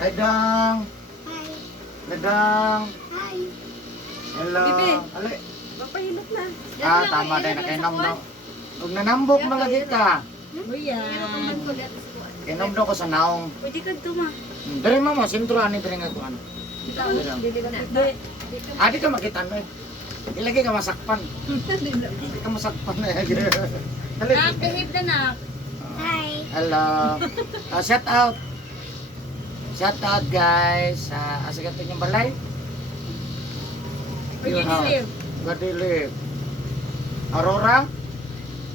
Hi, Dang. Hi. Nadang. Hi. Hello. Bibi. Ali. Papahilot na. Tama din. Nakainom daw. Huwag nanambok malagi ka. Buyan. Inom daw ko sa naong. Pwede ka duma. Dari mo, sintro ani dari nga kuan. Adi ka makita no. Ilagay ka masakpan. Hindi ka masakpan eh. Dali. Nak, behave na nak. Hi. Hello. Shout out. Shout out guys. Asa ka yung balay? Where you Yun, live? Gadilip. Aurora?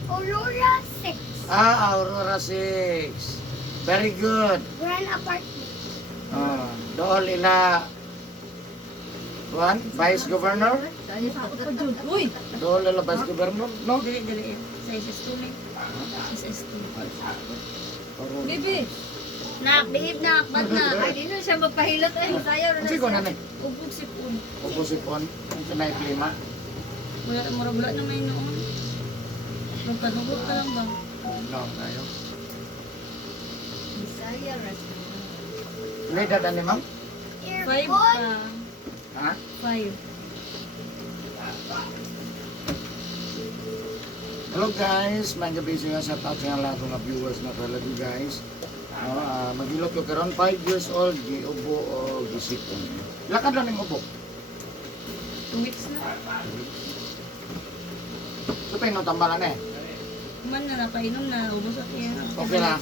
Aurora 6. Aurora 6. Very good. Grand apartment. Dool ila Juan, Vice Governor? Uy! Dool ila Vice Governor? No? Dali. Sa SS2 na. SS2. Aurora. Bibi! Nak, behave na. Bad na. Ay, di na siya magpahilot. Ay, sayaw na Sige ko na ni. Ubog si Pun. Upusipon. Ang kanay klima. Marabula na may noon. Nagkanugot ka lang ba? No, tayo. Bisaya, Rasta. May dada ni ma'am? 5 Earphone. pa. Ha? 5. Hello guys, may gabi siya sa out sa lahat ng viewers na talaga guys. Magilot ko karon 5 years old, giubo o gisipon. Lakad lang ng ubo. 2 weeks na. Ito pa yung tambalan eh. Man na napainom na. Ubus at yan. Okay na.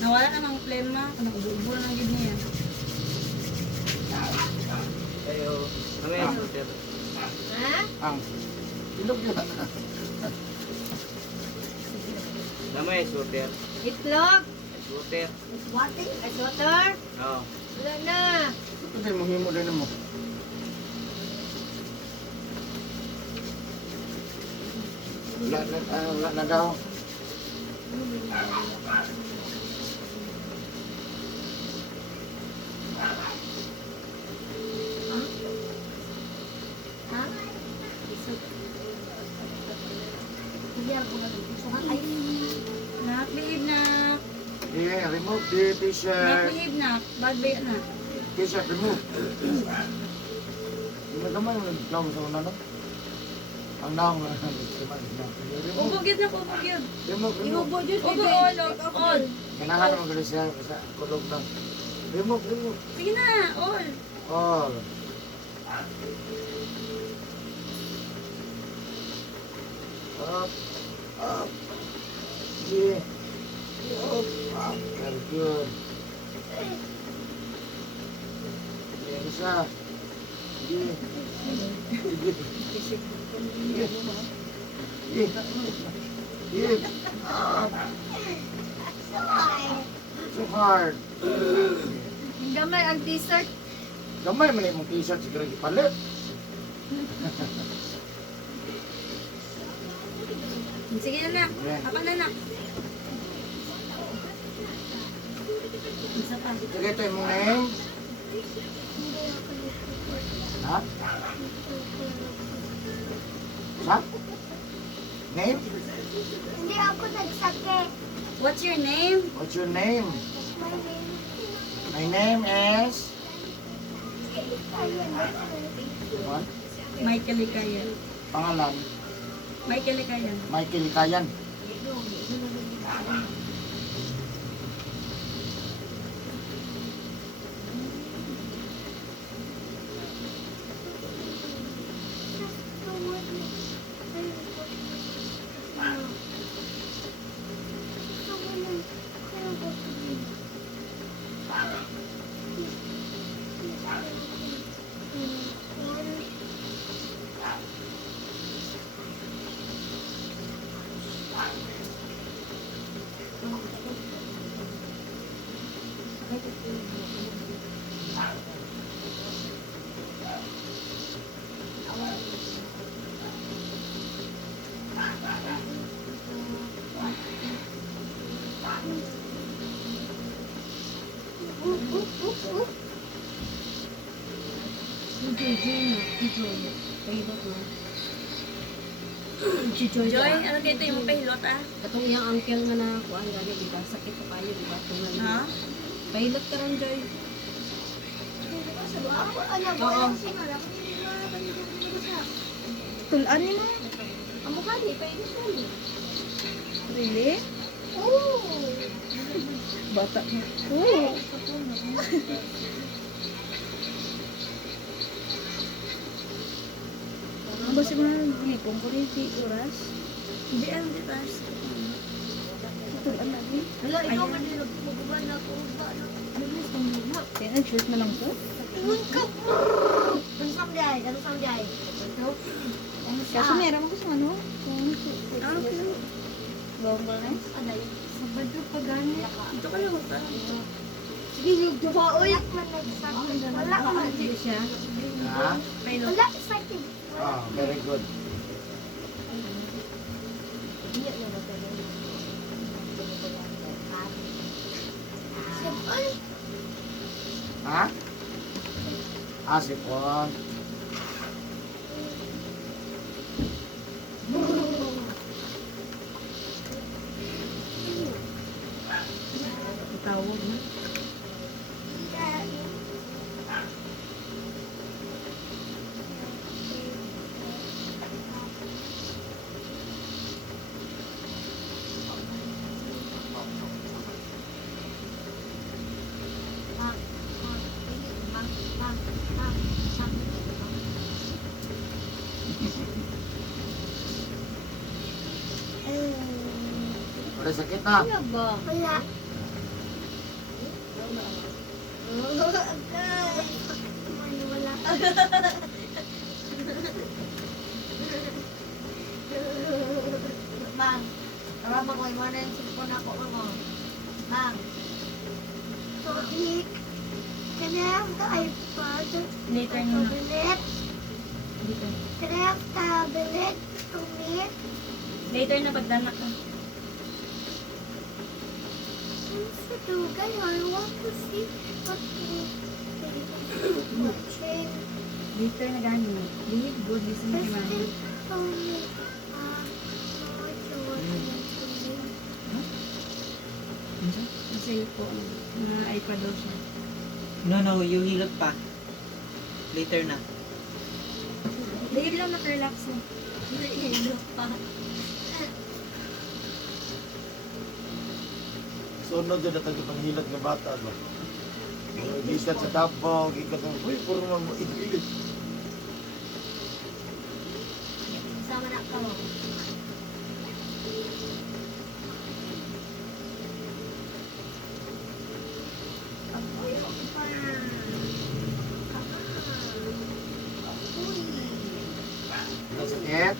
Nawala na ng plema. Ubo na lang yun niya. Ayo, ano yung shooter? Ha? Ang ilog yun. Nama yung shooter? Itlog? Shooter? Water. Water? Oo. Wala na. Ito yung muhimo din mo. Wala na daw. Nak, behave na. Yeah, remove the Nak, t-shirt. behave na. Bad ba na? T-shirt, remove. Hindi naman yung naglaw sa una no? Ang naong remove. Ubog yun na, ubog yun. Remove, remove. Ubog, all, all. Kailangan mo gulis siya sa kulog na. Remove, remove. Sige na, all. All. Up, up. Yeah. Up, up. Very good. Yeah, isa. Yeah. Yeah. Up. So hard. Gamay ang t-shirt. Gamay man yung t-shirt siguro ipalit. Sige na na. Yeah. Apa na na. Isa pa. Sige, ito yung name. Ha? Sa? Name? Hindi ako nagsakit. What's your name? What's your name? My name My name is... What? Michael Likayan. Pangalan? Michael Likayan. Michael Kayan. Si Joy, Joy, ano dito yung pahilot ah? katong iyang uncle nga na kuan gani di ba sakit pa kayo di ba tungan. Ha? Pahilot ka ron Joy. Ako, ano ba? Oo. Tulaan niyo na. Ang mukha di, pwede siya. Really? Oo. Bata mo. Oo. Ano ba si mga gulipong ko rin si oras? Hindi, ano, di tayo. Tulaan na rin. Hala, ikaw man din nagpuguban na ako. Kaya nag-short na lang po. Ingon ka. Ano samjay? Ano samjay? Kaso meron ako sa ano? Ah, okay. Bawang ba na? Sabado pa gani. Ito kayo, tayo. Sige, yung duha, uy. Wala ka man. Hindi siya. Ha? May no. Wala, excited. Ah, very good. Ay, Ha? Ah, sipon. Tawag na. Wala sakit na. Ano ba? Wala. Wala. Mang, karama ko yung mga yung cellphone ako mo. Mang. Sorry. Can I have the iPad? Later na. Tablet? Dito. Can I have tablet to me? Later na pagdana ka. Sa dugay, I want to see what watching. Later na gani. Bihig good, listen to First man. thing, tell me, what you watching. Kasi po, mga iPad daw siya. No, yung hilot pa. Later na. Dahil lang nakarelax na. Nahilo pa. Sunod yun at ang panghilat ng bata. Ba? Gikat sa tabaw, gikat sa... Uy, puro man mo igilit. Sama na ka mo. Apoyo pa. Uy. Wala sakit?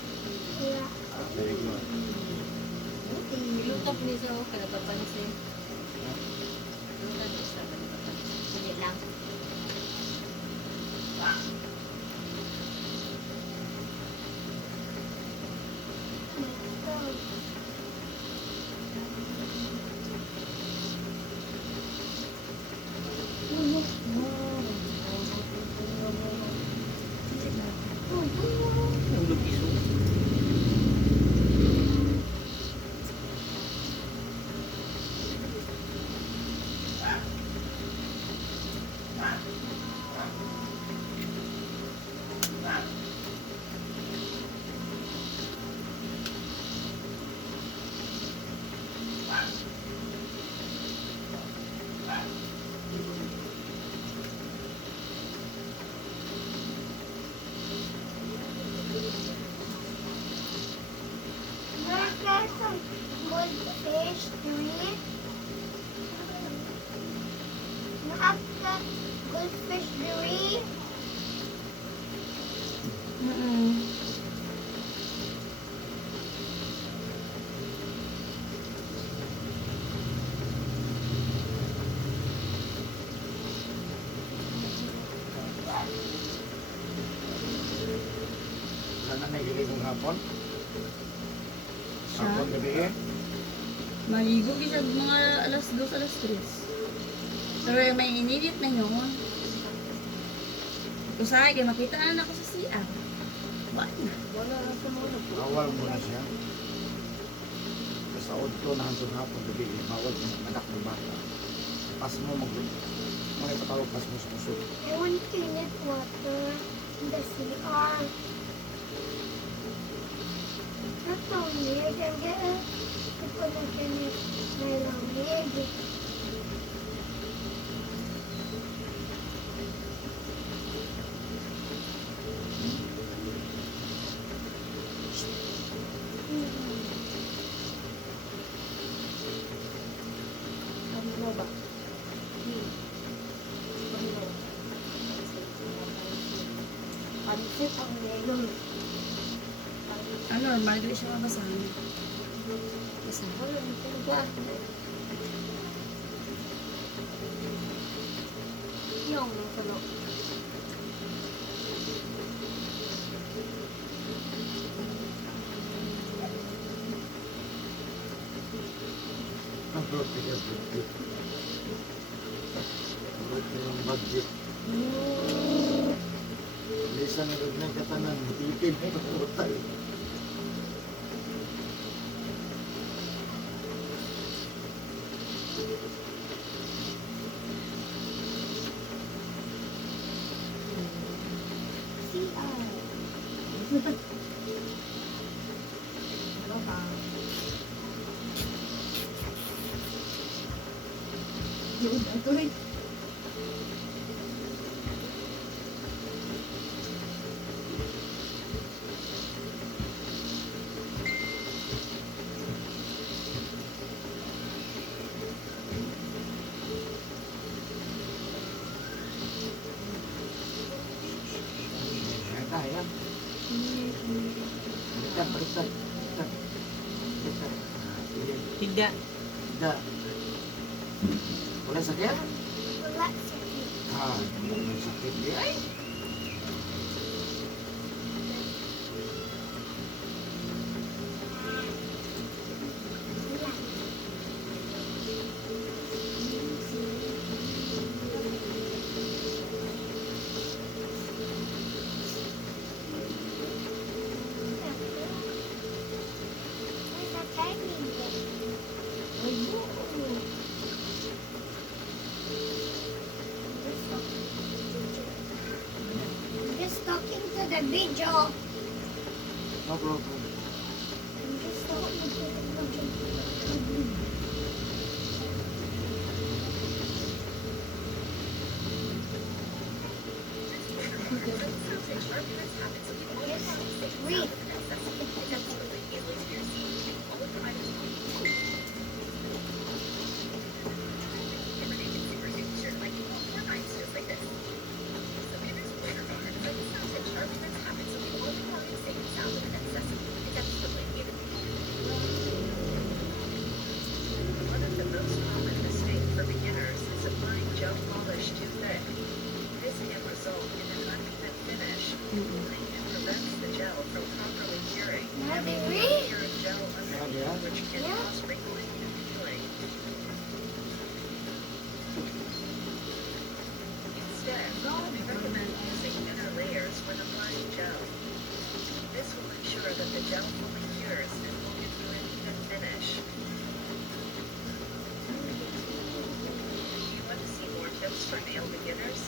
Yeah. Ah, very good. Lutok ni sa ako, kada papansin. Lutok ni sa kada papansin. Hindi lang. Yung lupiso. There's some goldfish to eat. Nakaka goldfish to eat. Wala na nagilig ng hapon. Siya? Hapon gabi eh. Maligo siya mga alas 2, alas 3. Pero may inilit na yun. Kung sa akin, makita na ako sa CR. Wala. Bawal mo na siya. Sa auto na hantong hapon gabi eh. Bawal mo anak ng bata. Pas mo may patawag pas mo sa kusog. I want clean water in the CR. That's so weird. I'm gonna put the finish my lamig. Ano ba? Pansit ang melon. Ah, normal, dili siya mabasahan. Kasama lang ito ba? Yung salo. Ang prote ka, budget. Prote yung budget. Lisa na rin ng katanan, titin mo ng hotel. Ano ba? Yun, ito eh. Ayan tayo. Baliktad, baliktad. Baliktad. Baliktad. Sige. Higda. Da. Wala sakit? Wala sakit. Ah, wala sakit. Ay! Where's that timing bit? I'm just talking to the video. No problem. I'm just talking to the video. Read. One of the most common mistakes for beginners is applying gel polish too thick. This can result in an uneven finish, and prevents the gel from properly curing. Now they Having read. cured gel underneath, Yeah. which can Yeah. cause wrinkling and peeling. Instead, we recommend using thinner layers when applying gel. This will ensure that the gel fully cures and will give you an even finish. Do you want to see more tips for nail beginners?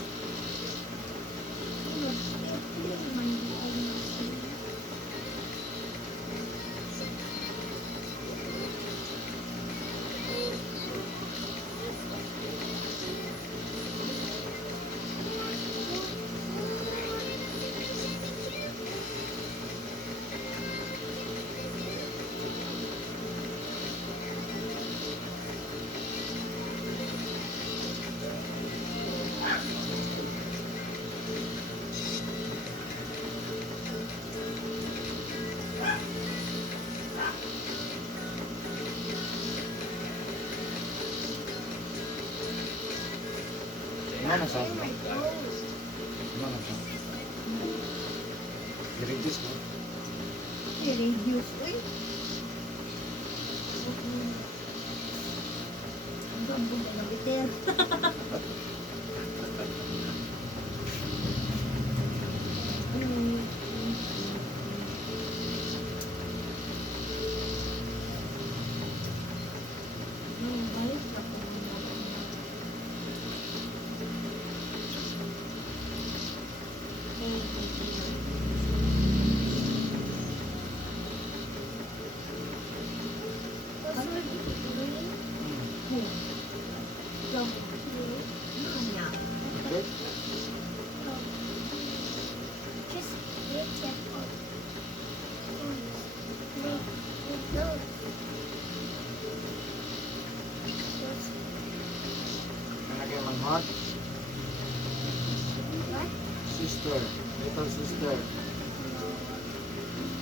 Ano na sabi mo? Ano na sabi? I-reduce mo. I-reduce. Uy. Ang gambong na bitin. Yeah. Okay? Just wait that out. Wait, no. Nalagay manghod. What? Sister. Little sister.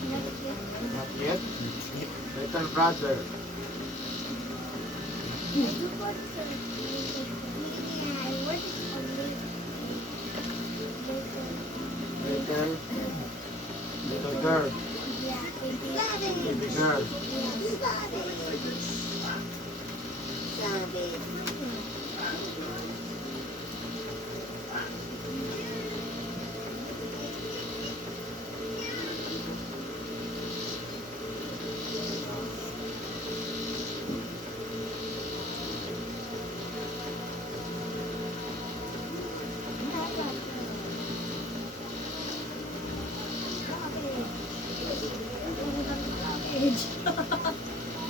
Not yet. Not yet. Little brother. I do want to. Yeah, I want to live. Little. Little girl. Yeah, Baby girl.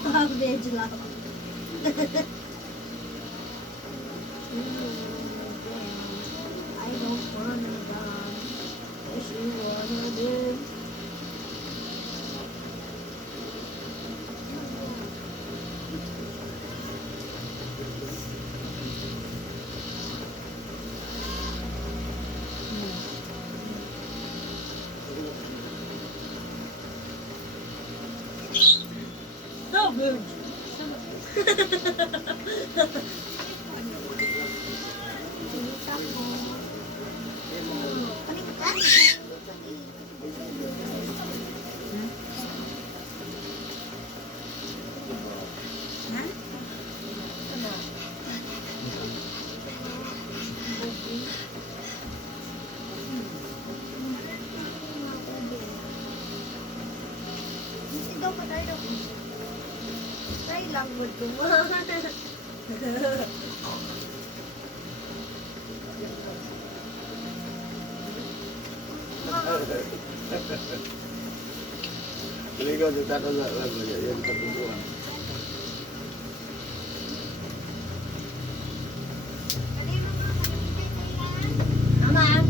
Savage lang. I don't wanna dance. Yes, you wanna live. Savage! Kita mo. Paligtan. Sigaw pa tayo. Try lang mo Ligaw di tato lagu ya, yang ketujuan. Mama.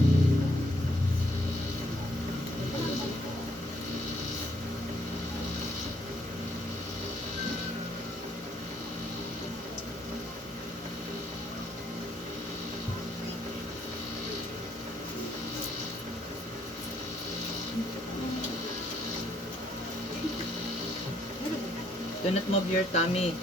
Do not move your tummy.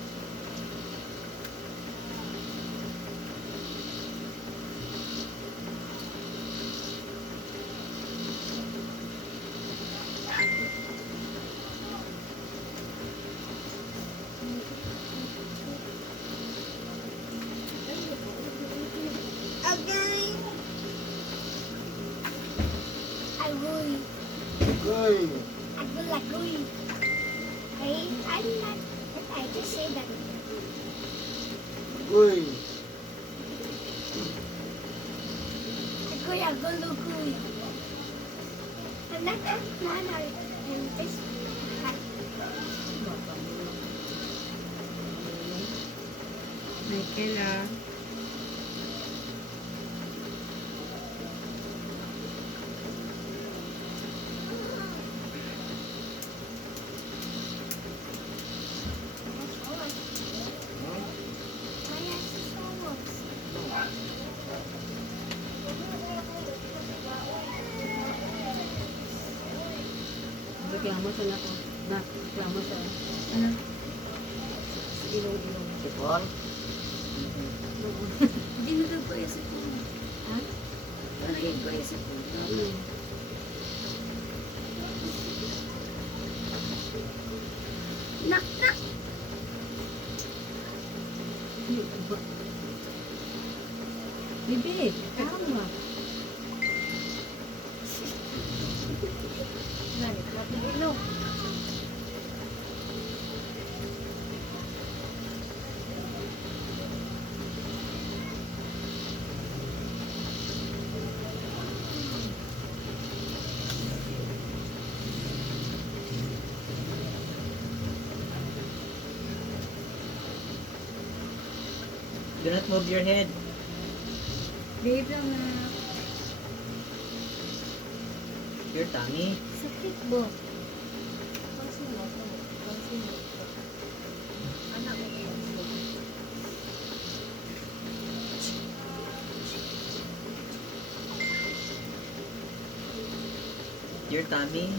Okay. Agoy. Goy. Agoy. I'm not. I just say that. Goy. Agoy. I'm not a planner. I'm just. Michael ah. Reklamo sa na ko. Na, reklamo sa Ano? ilong-ilong. Sipon. Hindi na daw kaya sa kanya. Ha? Hindi na kaya sa kanya. Hmm. Nak. Bibi, tama. Nanit natin ilong. Do not move your head. Babe lang na. Your tummy. Sakit ba? Pansino to. Pansino to. Anak mo ko. Your tummy.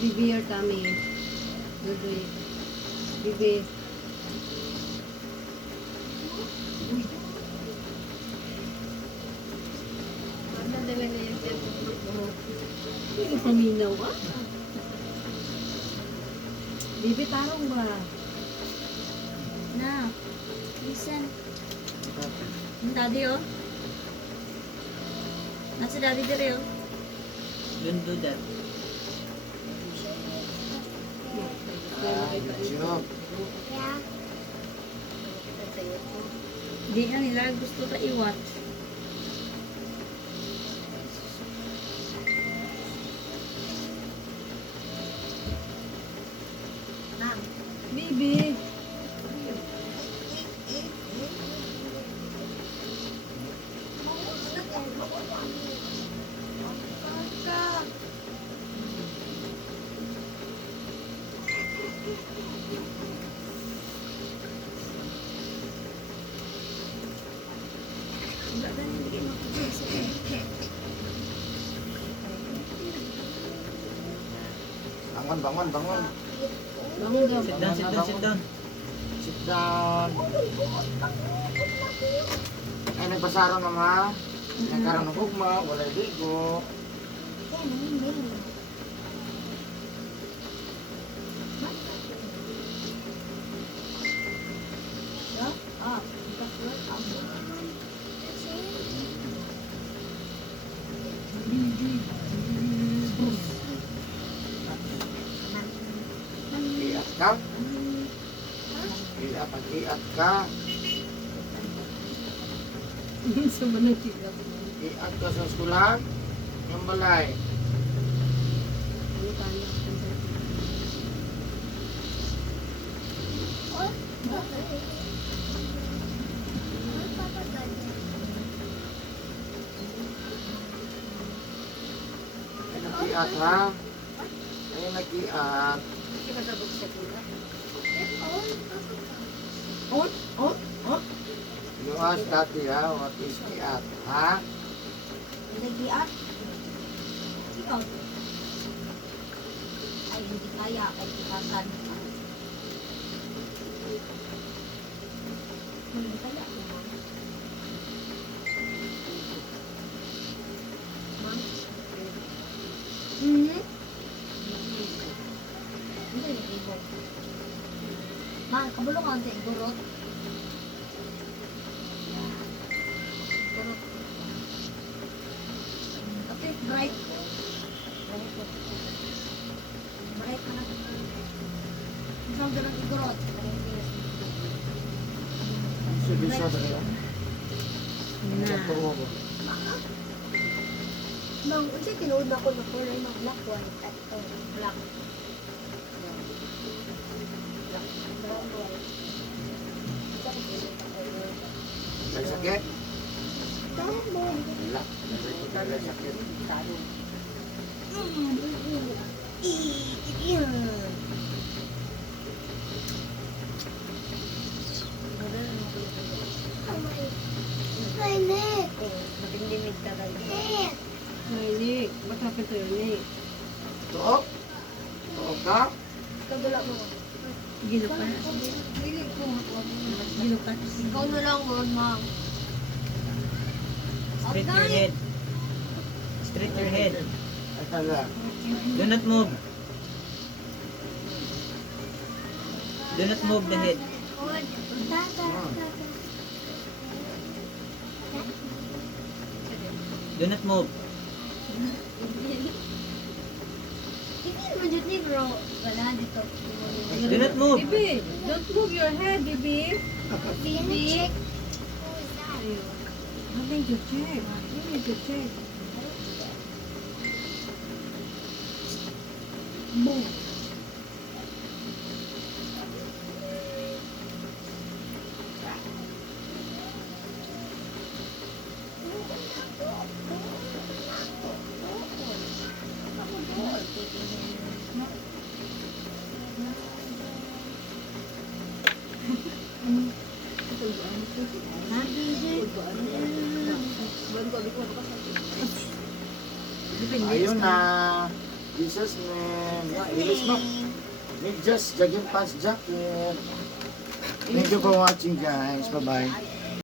Bibi, your tummy. Bibi. Bibi. Ano naman na yung Hindi paminaw ka? Bibi, tarong ba? Na. Listen. Yung daddy, oh. Nasa daddy dire, oh. Don't do that. YouTube. Yeah. sa'yo to. Di na nila gusto ka i-watch. Ma'am, Baby. Bangun, bangun, bangun. Bangun daw. Sit down, sit down, sit down. Sit down. Ay, nagpasaro na ma. Nagkaroon ng hugma, wala ligo. Iat ka? Iat, pag-iat ka. Sa manakita. Iat ka sa eskulan. Yung balay. Ano tayo? Ay, nag-iat ha? Ay, nag-iat. hindi ka sabog sa tula. You ask Daddy ha, what is iat? Ha? Nagiat. Ikaw. Ay, hindi kaya. Ay, ikasan. Hindi kaya. Ma'am, Mm-hmm. hindi yung ibon. Man, kabulong ang sa igurot. Pero, Okay, bright. Bright ka na. Isang ganang igurot. Bisa ba kaya? Na. Ito mo ba? Mang, unsa tinuod na ko na kulay ng black one at black. Brown white. May sakit? Tama. Wala. May sakit. Ay, Nick! matindimig ka kayo. Nick! Ay, Nick. What happened to your Nick? Tuok? Tuok ka? Kabila mo. Gilupas. Pilit ko. Gilupas. Ikaw na lang, Lord, ma'am. Straight your head. Straight your head. Ay, tala. Do not move. Do not move the head. Tata. Do not move. Hindi mo dyan ni bro. Wala dito. Do not move. Baby, don't move your head, baby. Baby. Check. Who is that? need to check. You need to check. Boom. Ayun na. Jesus man. Ilis mo. Need just jogging pants jacket. Thank you for watching guys. Bye-bye.